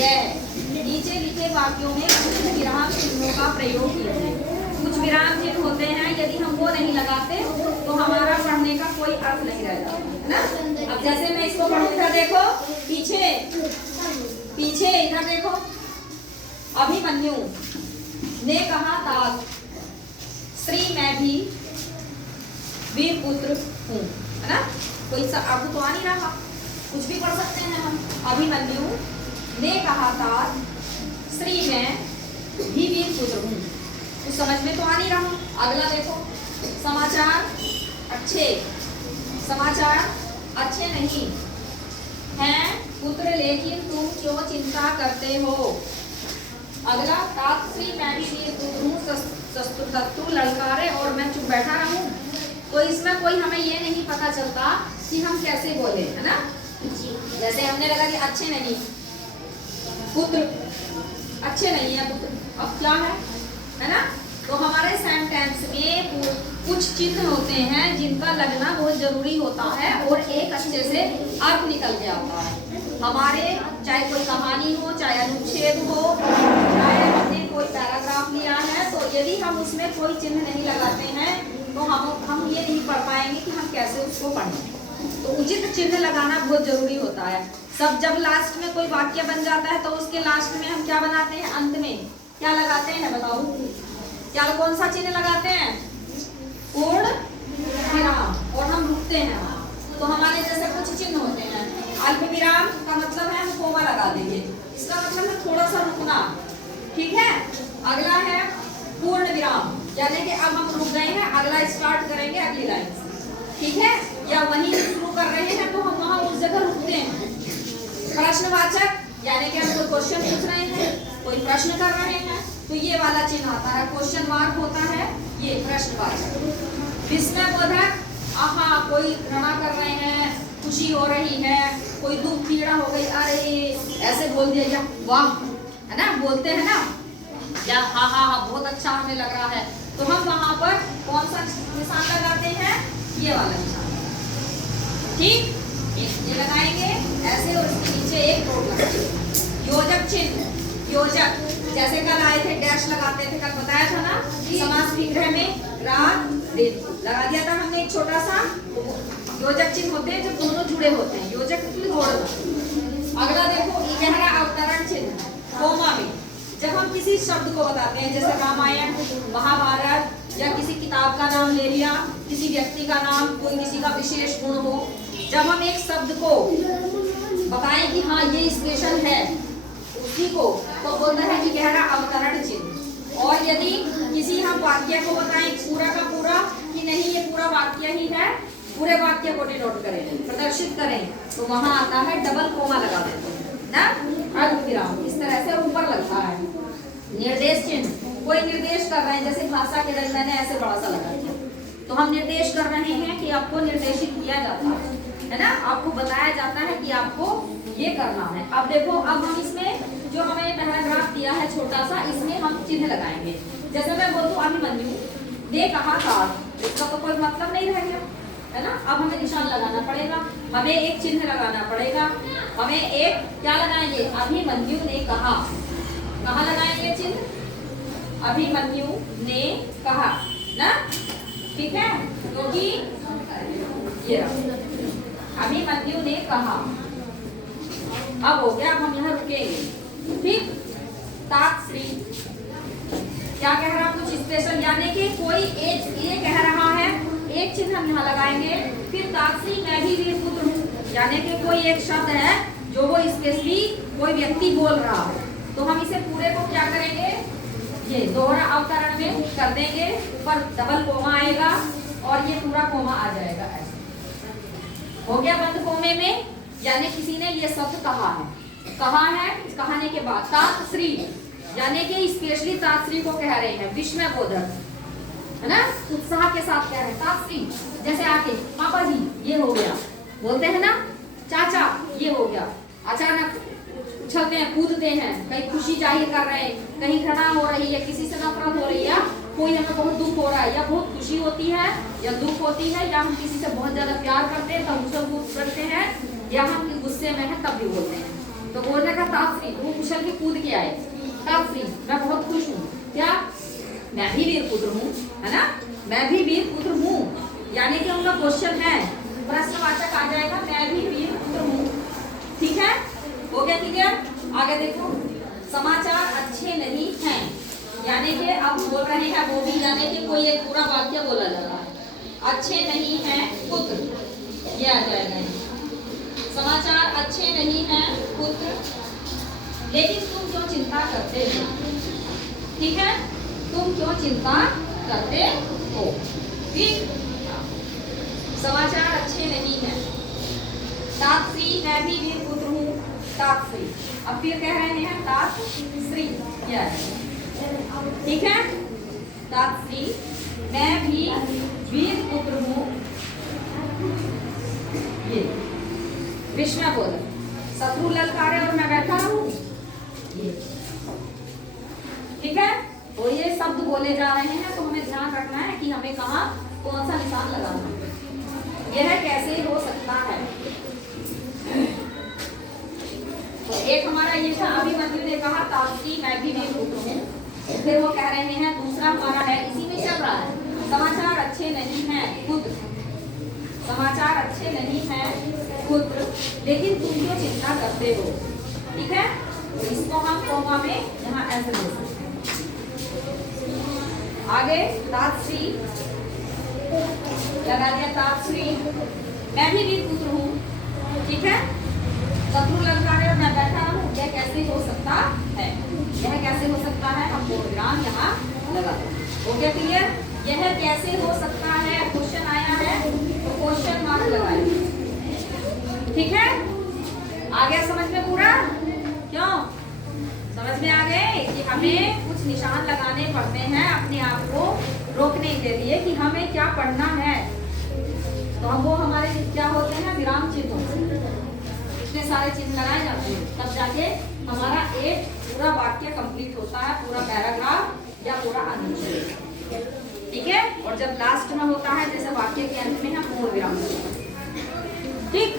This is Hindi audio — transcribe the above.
यह नीचे लिखे वाक्यों में कुछ विराम चिन्हों का प्रयोग कीजिए। कुछ विराम चिन्ह होते हैं, यदि हम वो नहीं लगाते तो हमारा पढ़ने का कोई अर्थ नहीं रह जाता है ना। अब जैसे मैं इसको पढ़ूं, इधर देखो, पीछे पीछे इधर देखो। अभिमन्यु ने कहा तात श्री मैं भी वीर पुत्र हूँ, है ना। कोई अर्थ तो आ नहीं रहा, कुछ भी पढ़ सकते हैं हम। अभिमन्यु ने कहा तात श्री मैं भी वीर पुत्र हूँ, कुछ समझ में तो आ नहीं रहा। अगला देखो, समाचार अच्छे नहीं हैं पुत्र, लेकिन तुम क्यों चिंता करते हो। अगला, तात श्री मैं भी वीर पुत्र हूँ, शत्रु ललकारे और मैं चुप बैठा रहूं। तो इसमें कोई हमें ये नहीं पता चलता कि हम कैसे बोले, है ना। जैसे हमने लगा कि अच्छे नहीं, पुत्र अच्छे नहीं है पुत्र, अब क्या है ना। तो हमारे सेंटेंस में कुछ चिन्ह होते हैं जिनका लगना बहुत जरूरी होता है और एक अच्छे से अर्थ निकल के आता है हमारे। चाहे कोई कहानी हो, चाहे अनुच्छेद हो, चाहे हमने कोई पैराग्राफ लिया है, तो यदि हम उसमें कोई चिन्ह नहीं लगाते हैं तो हम ये नहीं पढ़ पाएंगे कि हम कैसे उसको पढ़ें। तो उचित चिन्ह लगाना बहुत जरूरी होता है। सब जब लास्ट में कोई वाक्य बन जाता है तो उसके लास्ट में हम क्या बनाते हैं, अंत में क्या लगाते हैं बताओ, क्या कौन सा चिन्ह लगाते हैं, पूर्ण विराम, और हम रुकते हैं। तो हमारे जैसे कुछ चिन्ह होते हैं। अल्प विराम का मतलब है हम कोमा लगा देंगे, इसका मतलब है थोड़ा सा रुकना, ठीक है। अगला है पूर्ण विराम, यानी कि अब हम रुक गए हैं, अगला स्टार्ट करेंगे अगली लाइन से, ठीक है। या वहीं शुरू कर रहे हैं तो हम वहां उस जगह रुकते हैं। प्रश्नवाचक, यानी कि हम कोई क्वेश्चन पूछ रहे हैं, कोई प्रश्न कर रहे हैं, तो ये वाला चिन्ह आता है, क्वेश्चन मार्क होता है, ये प्रश्नवाचक। विस्मयबोधक, आहा कोई घृणा कर रहे हैं, खुशी हो रही है, कोई दुख पीड़ा हो गई, अरे ऐसे बोल दिया, या वाह, है ना, बोलते हैं ना, या हा हा हा बहुत अच्छा हमें लग रहा है, तो हम वहां पर कौन सा निशान लगाते हैं, ये वाला निशान, ठीक। ये लगाएंगे ऐसे और इसके नीचे एक डॉट लगाएंगे। योजक चिन्ह, योजक जैसे कल आए थे डैश लगाते थे, कल बताया था ना, समास विग्रह में रात दिन लगा दिया था हमने एक छोटा सा। योजक चिन्ह होते हैं जब दोनों जुड़े होते हैं, योजक जोड़ना। अगला देखो, गहरा अवतरण चिन्ह, कोमा में जब हम किसी शब्द को बताते हैं, जैसे रामायण, महाभारत, या किसी किताब का नाम ले लिया, किसी व्यक्ति का नाम, कोई किसी का विशेष गुण हो, जब हम एक शब्द को बताएं कि हाँ ये स्पेशल है उसी को, तो बोलते हैं कि गहरा अवतरण चिन्ह। और यदि किसी हम वाक्य को बताएं पूरा का पूरा कि नहीं ये पूरा वाक्य ही है, पूरे वाक्य को डिनोट करें, प्रदर्शित करें, तो वहां आता है डबल कोमा लगा देते हैं ना, अल्पविराम, इस तरह से ऊपर लगता है। निर्देश चिन्ह, कोई निर्देश कर रहे हैं, जैसे भाषा के लिए मैंने ऐसे बड़ा सा लगा दिया, तो हम निर्देश कर रहे हैं कि आपको निर्देशित किया जाता है ना, आपको बताया जाता है कि आपको ये करना है। अब देखो, अब हम इसमें जो हमें पैराग्राफ दिया है छोटा सा, इसमें हम चिन्ह लगाएंगे। जैसे मैं बोलूं अभिमन्यु ने कहा था, इसका तो कोई मतलब नहीं रह गया, है ना। अब हमें निशान लगाना पड़ेगा, हमें एक चिन्ह लगाना पड़ेगा, हमें एक क्या लगाएंगे, अभिमन्यु ने कहा, कहाँ लगाएंगे चिन्ह, अभिमन्यु ने कहा ना, ठीक है, क्योंकि ये अभिमन्यु ने कहा। अब हो गया, अब हम यहाँ रुकेंगे, ठीक। तात्श्री क्या कह रहा, कुछ स्पेशल, यानी कि कोई एक ये कह रहा है, एक चिन्ह हम यहाँ लगाएंगे। फिर तात्श्री मैं भी वीर पुत्र हूँ, यानी कि कोई एक शब्द है जो वो स्पेसिफिक कोई व्यक्ति बोल रहा है, तो हम इसे पूरे को क्या करेंगे, ये दोहरा अवतरण में कर देंगे, ऊपर डबल कोमा आएगा और ये पूरा कोमा आ जाएगा, ऐसे हो गया बंद कोमे में। यानी किसी ने ये शब्द कहा है, कहने के बाद तात्श्री, यानी कि स्पेशली तात्श्री को कह रहे हैं, विस्मयबोधक, है ना, उत्साह के साथ कह रहे हैं तात्श्री। जैसे आके पापा जी ये हो गया, बोलते हैं ना, चाचा ये हो गया, अचानक उछलते हैं, कूदते हैं, कहीं खुशी जाहिर कर रहे हैं, कहीं घृणा हो रही है, किसी से नफरत हो रही है, कोई हमें बहुत दुख हो रहा है, या बहुत खुशी होती है या दुख होती है, या हम किसी से बहुत ज्यादा प्यार करते हैं तब उसे करते हैं, या हम गुस्से में हैं तब भी बोलते हैं। तो बोलने का तापसी, वो उछल के कूद के आए, तापसी मैं बहुत खुश हूँ, क्या मैं भी वीर पुत्र हूँ, है ना, मैं भी वीर पुत्र हूँ, यानी कि उनका क्वेश्चन है, प्रश्नवाचक आ जाएगा मैं भी वीर पुत्र हूँ। ठीक है, हो गया क्लियर। आगे देखो, समाचार अच्छे नहीं हैं, यानी कि अब बोल रहे हैं वो भी, यानी कि कोई एक पूरा वाक्य बोला जा रहा है, अच्छे नहीं हैं पुत्र, ये आ जाएगा, समाचार अच्छे नहीं हैं पुत्र, लेकिन तुम क्यों चिंता करते हो। ठीक है, तुम क्यों चिंता करते हो। ठीक, समाचार अच्छे नहीं हैं, तापसी मैं भी वीर पुत्र हूँ, तापसी, अब फिर कह रहे हैं तापश्री, ठीक है, तापसी मैं भी वीर पुत्र हूँ, ये विष्णु बोल, शत्रु ललकारे और मैं बैठा हूँ, ये ठीक है। तो ये शब्द बोले जा रहे हैं, तो हमें ध्यान रखना है कि हमें कहाँ कौन सा निशान लगाना है। यह कैसे हो सकता है, तो एक हमारा ये था, अभिमन्यु ने कहा तापसी मैं भी वीर पुत्र हूँ, फिर वो कह रहे हैं, दूसरा हमारा है, इसी में चल रहा है, समाचार अच्छे नहीं हैं पुत्र, समाचार अच्छे नहीं हैं पुत्र, लेकिन तुम क्यों चिंता करते हो। ठीक है, तो इसको हम कोमा में यहाँ ऐसे दे सकते हैं। आगे तापसी लगा दिया, तापश्री मैं भी वीर पुत्र हूँ, ठीक है, शत्रु ललकारे और मैं बैठा हूँ, यह कैसे हो सकता है, यह कैसे हो सकता है, हम विराम यहाँ लगा दें। हो गया क्लियर, यह कैसे हो सकता है, क्वेश्चन आया है तो क्वेश्चन मार्क लगाए। ठीक है, आ गया समझ में पूरा, क्यों समझ में आ गए कि हमें कुछ निशान लगाने पड़ते हैं अपने आप को रोकने के लिए कि हमें क्या पढ़ना है, तो हम वो हमारे क्या होते हैं, विराम चिन्ह, इतने सारे चिन्ह लगाए जाते हैं, तब जाके हमारा एक पूरा वाक्य कंप्लीट होता है, पूरा पैराग्राफ या पूरा अनुच्छेद। ठीक है, और जब लास्ट में होता है, जैसे वाक्य के अंत में हम पूर्ण विराम, ठीक।